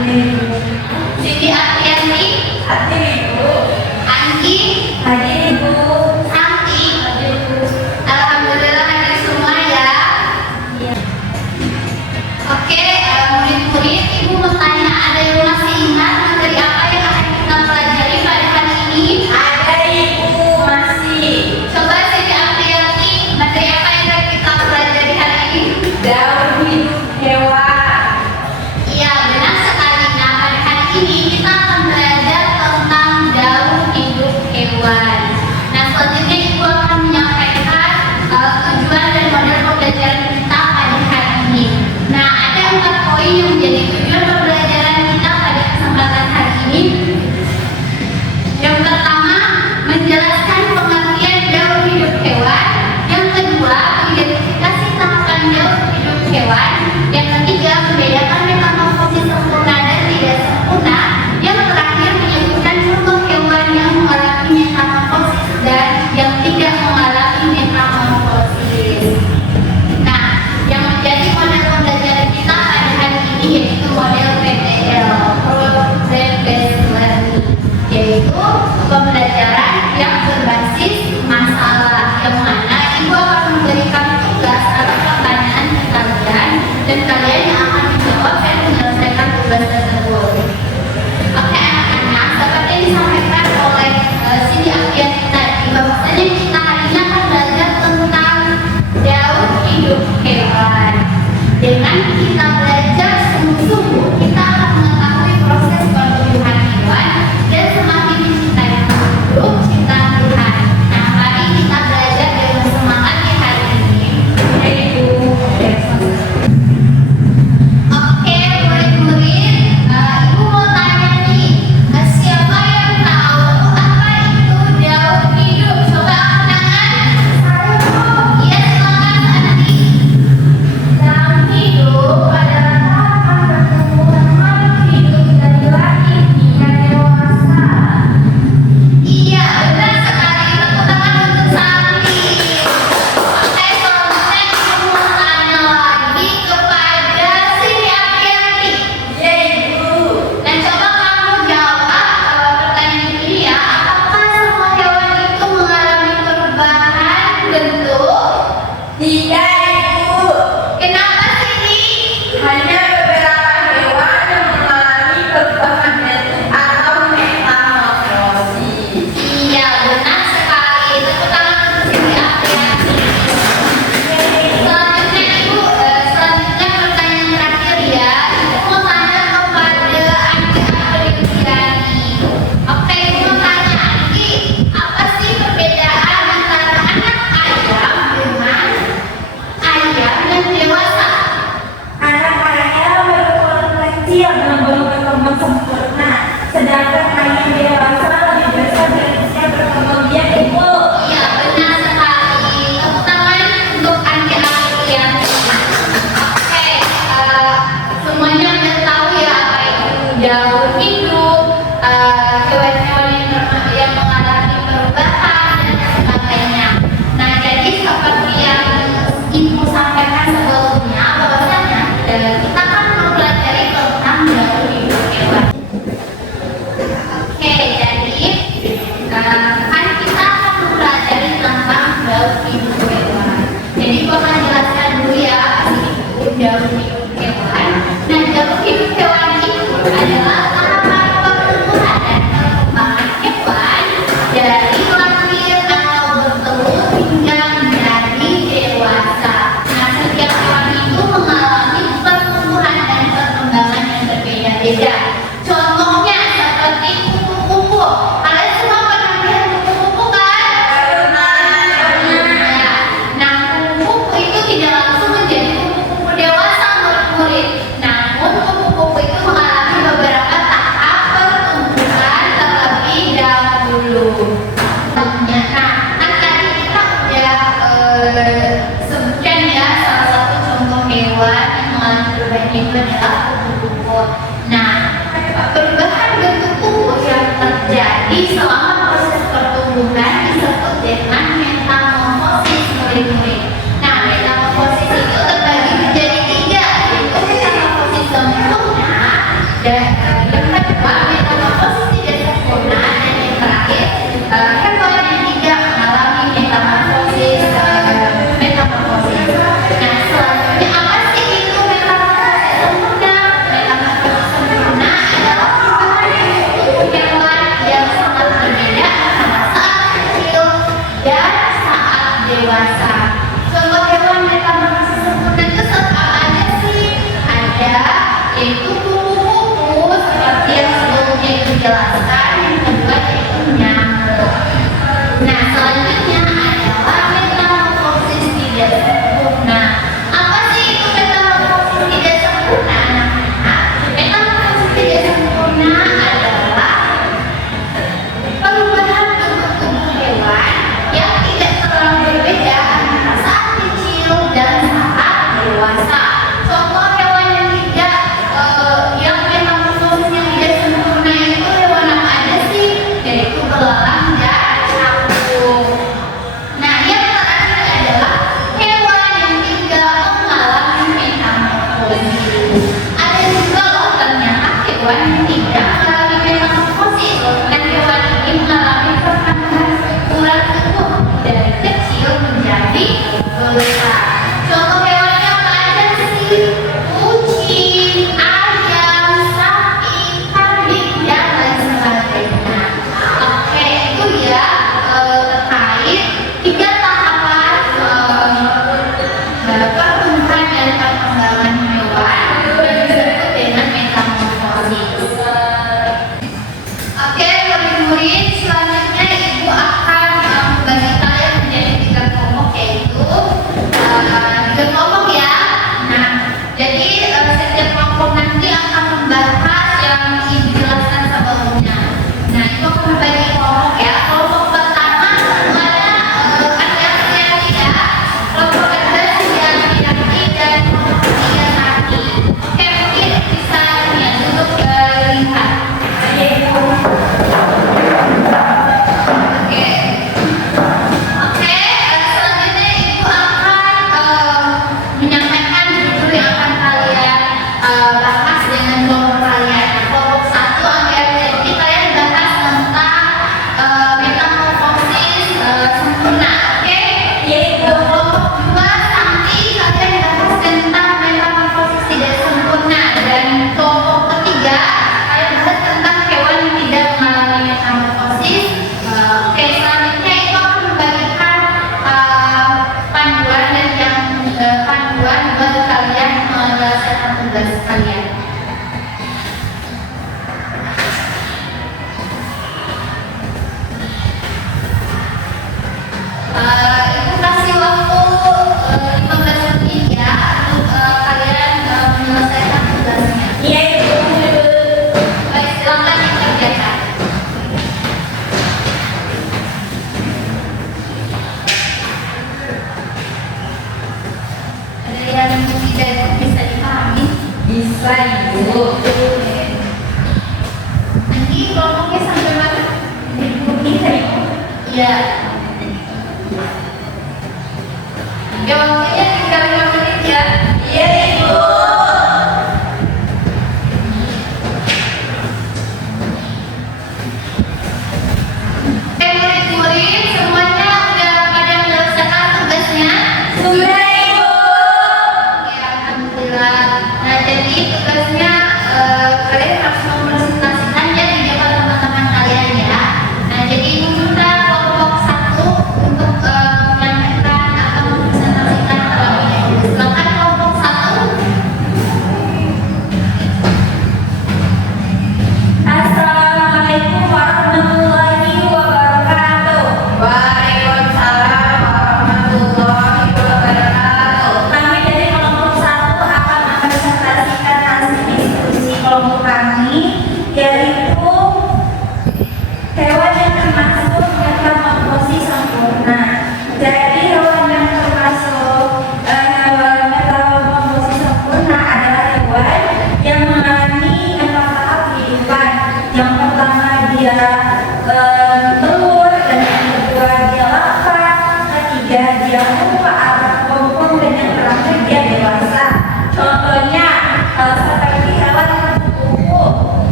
Siti Apriani, Anggi, Santi. Alhamdulillah hadir semua ya. Oke, murid-murid, Ibu mau tanya, ada yang masih ingat materi apa yang akan kita pelajari pada hari ini? Ada Ibu, masih. Coba Siti Apriani, materi apa yang akan kita pelajari hari ini? Daur hidup hewan. Iya, benar sekali. Nah, pada hari ini kita akan belajar tentang daur hidup hewan. Nah, selanjutnya Ibu akan menyampaikan tujuan dan model pembelajaran kita pada hari ini. Nah, ada 4 poin yang menjadi tujuan pembelajaran kita pada kesempatan hari ini. Yang pertama, menjelaskan pengertian daur hidup hewan. Yang kedua, identifikasi tahapan daur hidup hewan. Yang ketiga, membedakan metamorfosis sempurna dan tidak sempurna. Yang terakhir, menyebutkan contoh hewan yang mengalami metamorfosis dan yang tidak mengalami metamorfosis. Nah, yang menjadi model pembelajaran kita pada hari ini yaitu model PBL, Problem Based Learning, yaitu pembelajaran yang berbasis masalah, yang mana Ibu akan memberikan tugas atau pertanyaan ke kalian dan kalian yang akan menjawab dan menyelesaikan tugas tersebut. Oke anak-anak, seperti yang disampaikan oleh Siti Apriani tadi, bahwasanya kita hari ini akan belajar tentang daur hidup hewan. Dengan kita belajar sungguh-sungguh, kita akan mengetahui proses pertumbuhan hewan dan semakin mencintai makhluk ciptaan Tuhan. Nah, mari kita belajar dengan semangat di hari ini. Ibu, Oke, murid-murid, Ibu mau tanya nih, siapa yang tahu apa itu daur hidup? Coba angkat tangan. Iya, silakan Santi. daur hidup adalah tahapan pertumbuhan makhluk hidup dari lahir hingga dewasa. Iya, benar sekali. Tepuk tangan untuk Santi. Oke, selanjutnya Ibu mau tanya lagi kepada Siti Apriani. Ya Ibu. Dan coba kamu jawab pertanyaan ini ya. Apakah semua hewan itu mengalami perubahan bentuk? Tidak Ibu. Kenapa Siti? Hanya beberapa hewan yang mengalami perubahan bentuk atau metamorfosis. Iya, benar sekali. Tepuk tangan untuk Siti Apriani. Selanjutnya Ibu, selanjutnya pertanyaan terakhir ya. Ibu mau tanya kepada Anggi Apriliani. Oke, Ibu mau tanya Anggi, apa sih perbedaan antara anak ayam dengan ayam yang dewasa? Anak ayam berukuran kecil dan belum berkembang sempurna, sedangkan ayam dewasa lebih besar dan usia berkembang biak Ibu. Iya, benar sekali. Tepuk tangan untuk Anggi Apriliani. Oke, semuanya udah tahu ya apa itu daur hidup, hewan-hewan yang mengalami perubahan dan sebagainya. Nah, jadi seperti yang Ibu sampaikan sebelumnya, bahwasanya kita kan mempelajari tentang daur hidup hewan. Oke, jadi kan kita akan mempelajari tentang daur hidup hewan. Jadi Ibu akan jelaskan dulu ya apa sih itu daur hidup hewan. Nah, daur hidup hewan itu adalah tahapan pertumbuhan dan perkembangan hewan dari lahir atau bertelur hingga menjadi dewasa. Nah, setiap hewan itu mengalami pertumbuhan dan perkembangan yang berbeda-beda. Contohnya seperti kupu-kupu. Kalian semua pernah lihat kupu-kupu kan? Ya. Nah, kupu-kupu itu tidak langsung menjadi kupu-kupu dewasa, murid-murid. Namun kupu-kupu itu mengalami beberapa tahap pertumbuhan terlebih dahulu. Nah, kan tadi kita udah sebutkan ya salah satu contoh hewan yang mengalami perubahan itu adalah kupu-kupu. Nah, perubahan bentuk tubuh yang terjadi selama proses pertumbuhan disebut dengan metamorfosis, murid-murid. Nah, metamorfosis itu terbagi menjadi 3, yaitu metamorfosis sempurna dan Bisa Ibu. Nanti kelompoknya sampai mana? Ibu bisa Ibu. Ya,